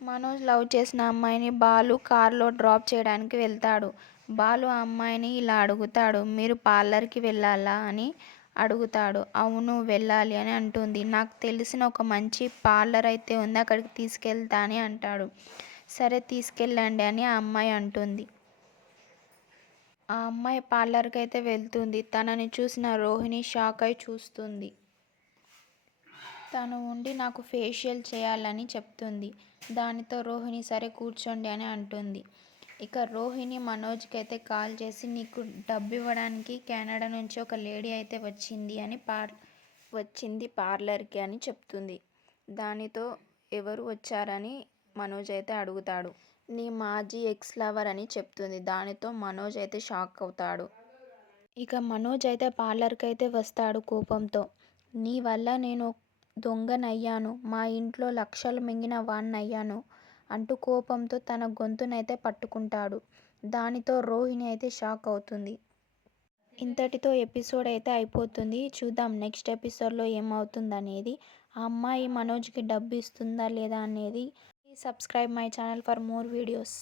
Manoj love చేసిన అమ్మాయిని బాలు కార్లో డ్రాప్ చేయడానికి వెళ్తాడు. బాలు ఆ అమ్మాయిని ఇలా అడుగుతాడు, మీరు పార్లర్కి వెళ్ళాలా అని అడుగుతాడు. అవును వెళ్ళాలి అని అంటుంది. నాకు తెలిసిన ఒక మంచి పార్లర్ అయితే ఉంది, అక్కడికి తీసుకెళ్తా అని అంటాడు. సరే తీసుకెళ్ళండి అని ఆ అమ్మాయి అంటుంది. ఆ అమ్మాయి పార్లర్కి అయితే వెళ్తుంది. తనని చూసిన రోహిణి షాక్ అయి చూస్తుంది. తను ఉండి నాకు ఫేషియల్ చేయాలని చెప్తుంది. దానితో రోహిణి సరే కూర్చోండి అని అంటుంది. ఇక రోహిణి మనోజ్కి అయితే కాల్ చేసి నీకు డబ్బు ఇవ్వడానికి కెనడా నుంచి ఒక లేడీ అయితే వచ్చింది పార్లర్కి అని చెప్తుంది. దానితో ఎవరు వచ్చారని మనోజ్ అయితే అడుగుతాడు. నీ మాజీ ఎక్స్ లవర్ అని చెప్తుంది. దానితో మనోజ్ అయితే షాక్ అవుతాడు. ఇక మనోజ్ అయితే పార్లర్కి అయితే వస్తాడు కోపంతో. నీ వల్ల నేను దొంగనయ్యాను, మా ఇంట్లో లక్షలు మింగిన వాణ్ణయ్యాను అంటూ కోపంతో తన గొంతునైతే పట్టుకుంటాడు. దానితో రోహిణి అయితే షాక్ అవుతుంది. ఇంతటితో ఎపిసోడ్ అయితే అయిపోతుంది. చూద్దాం నెక్స్ట్ ఎపిసోడ్లో ఏమవుతుందనేది. ఆ అమ్మాయి మనోజ్కి డబ్బు ఇస్తుందా లేదా అనేది. Subscribe my channel for more videos.